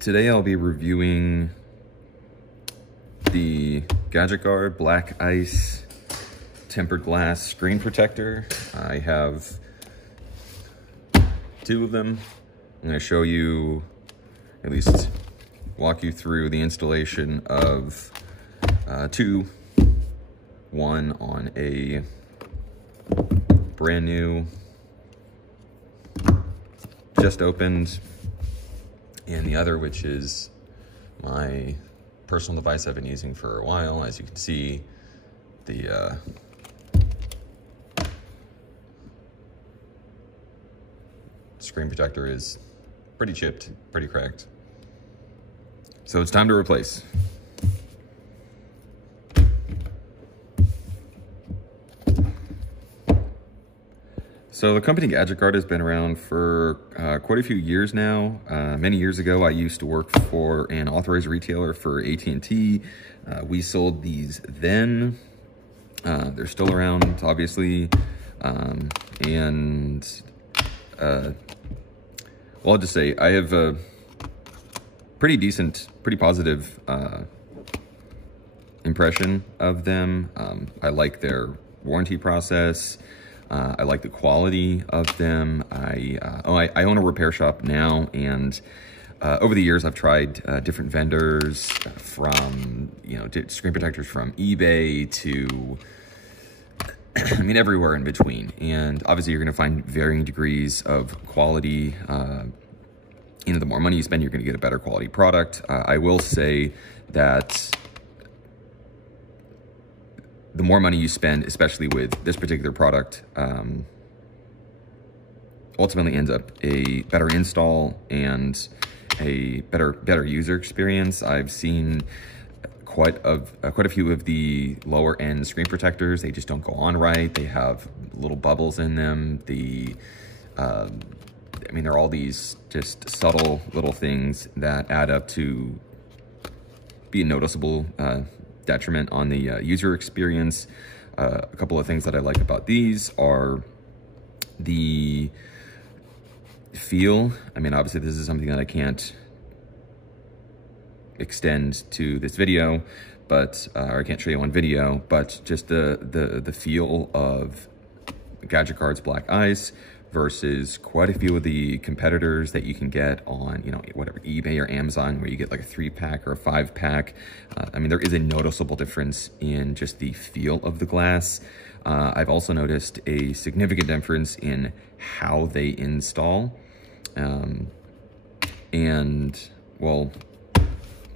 Today I'll be reviewing the Gadget Guard Black Ice tempered glass screen protector. I have two of them. I'm going to show you, at least walk you through the installation of two. One on a brand new, just opened, and the other, which is my personal device I've been using for a while. As you can see, the screen protector is pretty chipped, pretty cracked. So it's time to replace. So the company Gadget Guard has been around for quite a few years now. Many years ago, I used to work for an authorized retailer for AT&T. We sold these then. They're still around, obviously. Well, I'll just say I have a pretty decent, pretty positive impression of them. I like their warranty process. I like the quality of them. I own a repair shop now, and over the years I've tried different vendors, from screen protectors from eBay to I mean everywhere in between. And obviously you're going to find varying degrees of quality. The more money you spend, you're going to get a better quality product. I will say that the more money you spend, especially with this particular product, ultimately ends up a better install and a better user experience. I've seen quite a few of the lower end screen protectors. They just don't go on right. They have little bubbles in them. There are all these just subtle little things that add up to be a noticeable detriment on the user experience. A couple of things that I like about these are the feel. Obviously this is something that I can't extend to this video, but or I can't show you on video, but just the feel of Gadget Guard's Black Ice versus quite a few of the competitors that you can get on, whatever, eBay or Amazon, where you get like a 3-pack or a 5-pack. There is a noticeable difference in just the feel of the glass. I've also noticed a significant difference in how they install.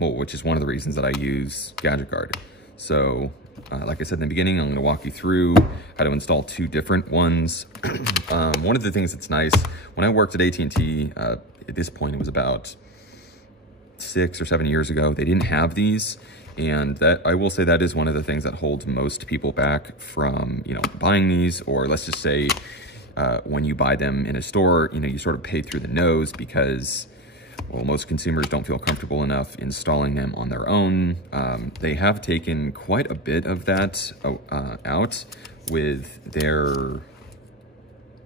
Which is one of the reasons that I use Gadget Guard. So, like I said in the beginning, I'm going to walk you through how to install two different ones. One of the things that's nice, when I worked at AT&T, at this point it was about 6 or 7 years ago, they didn't have these. And that, I will say, that is one of the things that holds most people back from, buying these. Or let's just say, when you buy them in a store, you sort of pay through the nose because, well, most consumers don't feel comfortable enough installing them on their own. They have taken quite a bit of that out with their,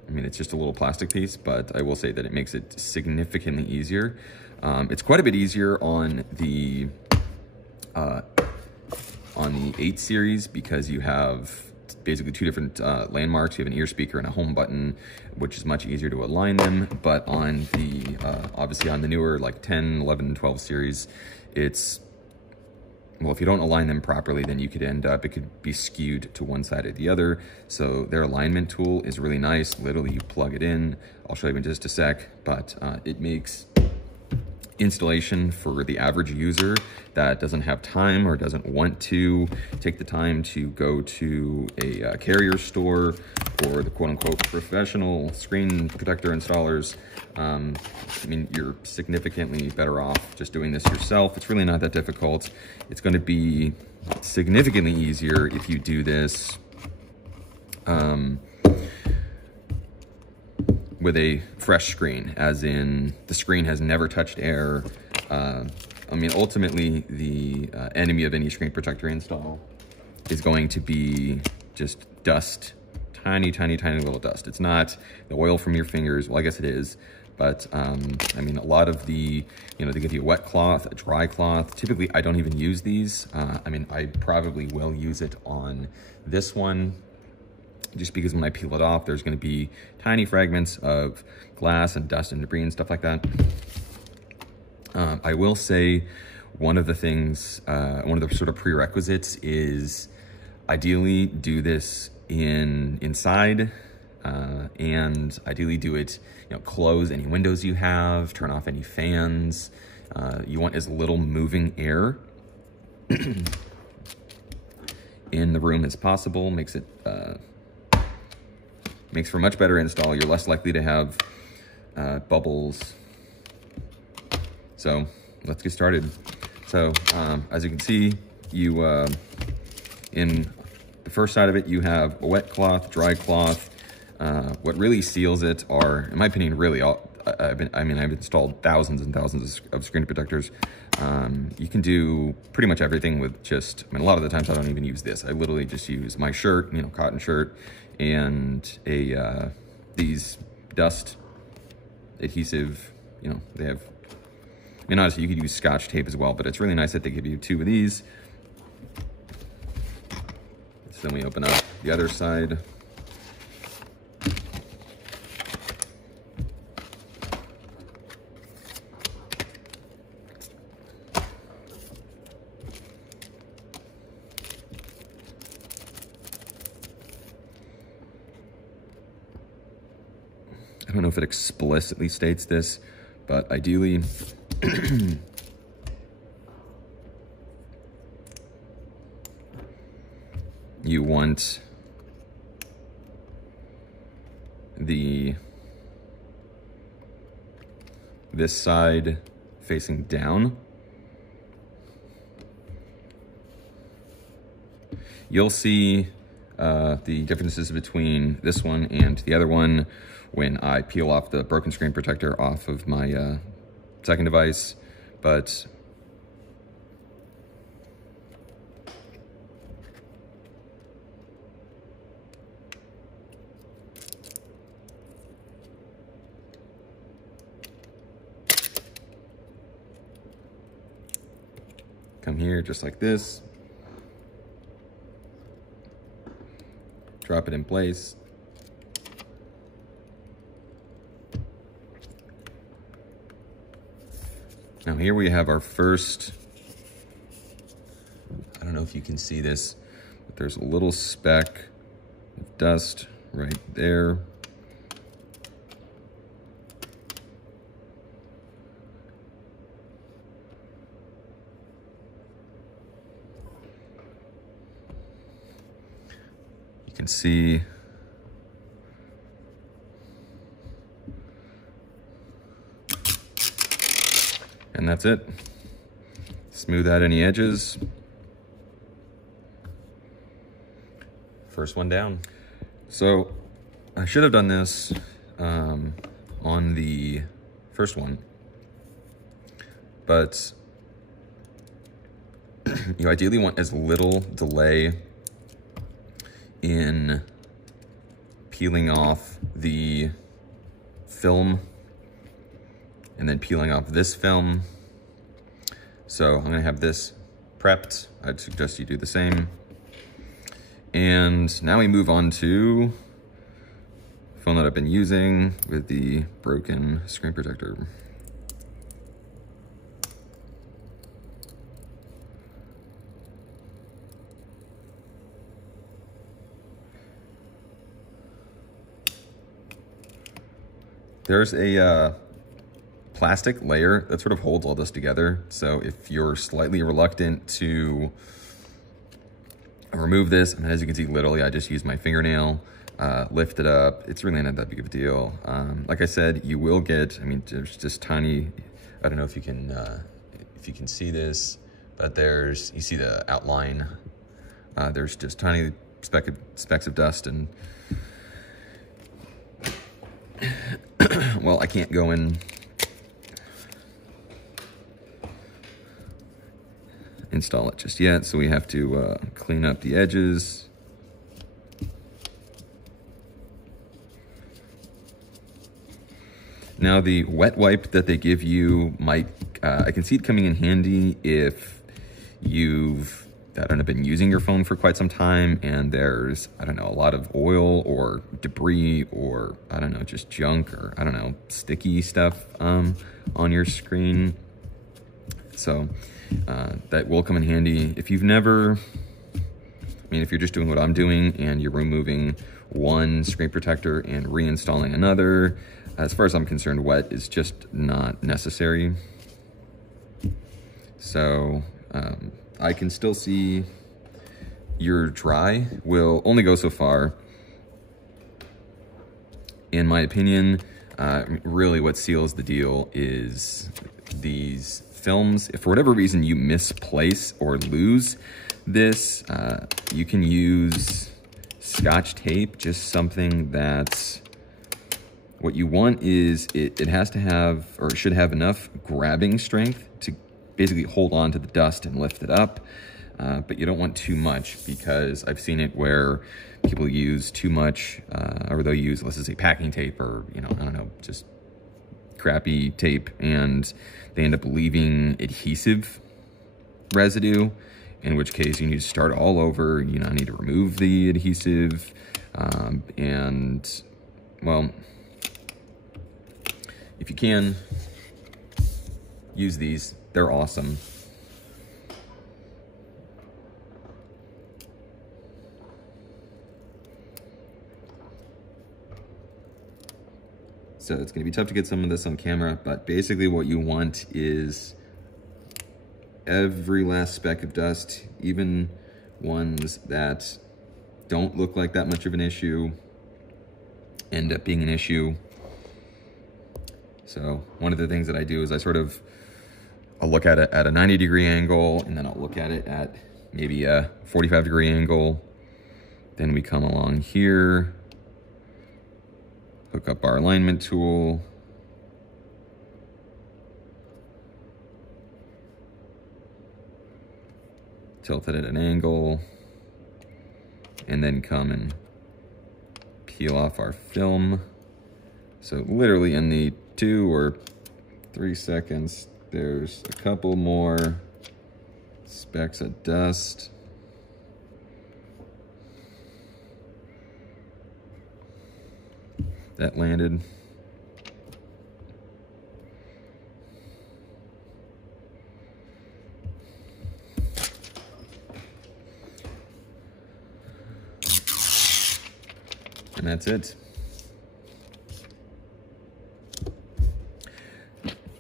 it's just a little plastic piece, but I will say that it makes it significantly easier. It's quite a bit easier on the 8 series because you have basically two different landmarks. You have an ear speaker and a home button, which is much easier to align them. But on the, obviously on the newer, like 10, 11, 12 series, it's, well, if you don't align them properly, then you could end up, it could be skewed to one side or the other. So their alignment tool is really nice. Literally, you plug it in. I'll show you in just a sec, but it makes installation for the average user that doesn't have time or doesn't want to take the time to go to a carrier store or the quote-unquote professional screen protector installers. You're significantly better off just doing this yourself. It's really not that difficult. It's going to be significantly easier if you do this with a fresh screen, as in the screen has never touched air. Ultimately, the enemy of any screen protector install is going to be just dust, tiny, tiny, tiny little dust. It's not the oil from your fingers. Well, I guess it is, But I mean, a lot of the, you know, they give you a wet cloth, a dry cloth. Typically, I don't even use these. I mean, I probably will use it on this one, just because when I peel it off, there's going to be tiny fragments of glass and dust and debris and stuff like that. I will say one of the things, one of the sort of prerequisites is ideally do this inside, and ideally do it, you know, close any windows you have, turn off any fans. You want as little moving air in the room as possible. Makes for a much better install. You're less likely to have bubbles. So let's get started. So as you can see, you in the first side of it, you have a wet cloth, dry cloth. What really seals it are, in my opinion, really all. I've installed thousands and thousands of screen protectors. You can do pretty much everything with just, I mean, a lot of the times I don't even use this. I literally just use my shirt, you know, cotton shirt, and these dust adhesive, you know, they have, I mean, honestly, you could use Scotch tape as well, but it's really nice that they give you 2 of these. So then we open up the other side. I don't know if it explicitly states this, but ideally, you want this side facing down. You'll see the differences between this one and the other one when I peel off the broken screen protector off of my second device, but come here just like this, drop it in place. Now here we have our first, I don't know if you can see this, but there's a little speck of dust right there. You can see and that's it. Smooth out any edges. First one down. So I should have done this on the first one, but you ideally want as little delay in peeling off the film and then peeling off this film. So I'm gonna have this prepped. I'd suggest you do the same. And now we move on to film that I've been using with the broken screen protector. There's a plastic layer that sort of holds all this together. So if you're slightly reluctant to remove this, I mean, as you can see, literally I just used my fingernail, lift it up. It's really not that big of a deal. Like I said, you will get, I mean, there's just tiny, I don't know if you can see this, but there's, you see the outline. There's just tiny specks of dust, and well, I can't go in install it just yet, so we have to clean up the edges. Now the wet wipe that they give you might, I can see it coming in handy if you've, I don't know, been using your phone for quite some time and there's, I don't know, a lot of oil or debris or, I don't know, just junk or, I don't know, sticky stuff on your screen. So that will come in handy. If you've never, I mean, if you're just doing what I'm doing and you're removing one screen protector and reinstalling another, as far as I'm concerned, wet is just not necessary. So I can still see your dry will only go so far. In my opinion, really what seals the deal is these films. If for whatever reason you misplace or lose this, you can use Scotch tape, just something that's, what you want is it has to have, or it should have enough grabbing strength to basically hold on to the dust and lift it up. But you don't want too much, because I've seen it where people use too much, or they'll use, let's just say, packing tape or, you know, I don't know, just crappy tape, and they end up leaving adhesive residue, in which case you need to start all over. You know, I need to remove the adhesive, and, well, if you can, use these. They're awesome. So it's gonna be tough to get some of this on camera, but basically what you want is every last speck of dust, even ones that don't look like that much of an issue, end up being an issue. So one of the things that I do is I'll look at it at a 90-degree angle, and then I'll look at it at maybe a 45-degree angle. Then we come along here, hook up our alignment tool, tilt it at an angle, and then come and peel off our film. So literally in the 2 or 3 seconds, there's a couple more specks of dust. That landed. And that's it.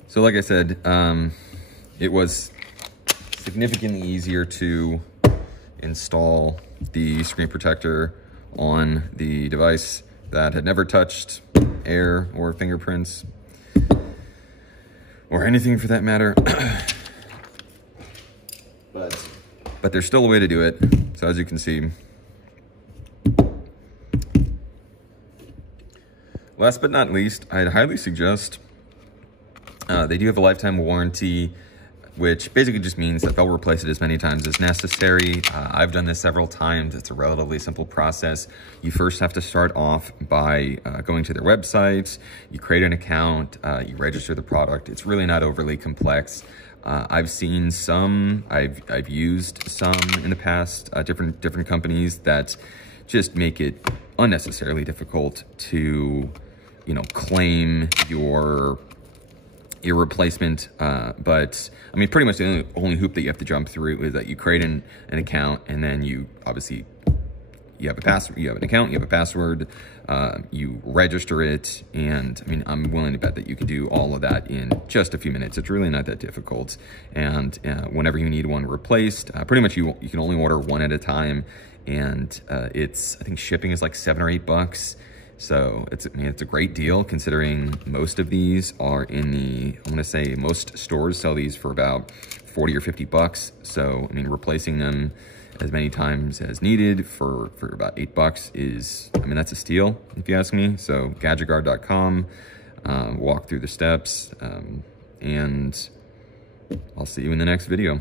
So like I said, it was significantly easier to install the screen protector on the device that had never touched air or fingerprints or anything for that matter. But there's still a way to do it. So as you can see, last but not least, I'd highly suggest, they do have a lifetime warranty, which basically just means that they'll replace it as many times as necessary. I've done this several times. It's a relatively simple process. You first have to start off by going to their website. You create an account, you register the product. It's really not overly complex. I've seen some, I've used some in the past, different companies that just make it unnecessarily difficult to, you know, claim your replacement, but I mean, pretty much the only hoop that you have to jump through is that you create an account, and then you obviously, you have a password, you have an account, you have a password, you register it, and I mean, I'm willing to bet that you can do all of that in just a few minutes. It's really not that difficult, and whenever you need one replaced, pretty much you can only order one at a time, and I think shipping is like $7 or $8. So I mean, it's a great deal considering most of these are in the, I'm gonna say most stores sell these for about 40 or 50 bucks. So, I mean, replacing them as many times as needed for about $8 is, I mean, that's a steal if you ask me. So gadgetguard.com, walk through the steps, and I'll see you in the next video.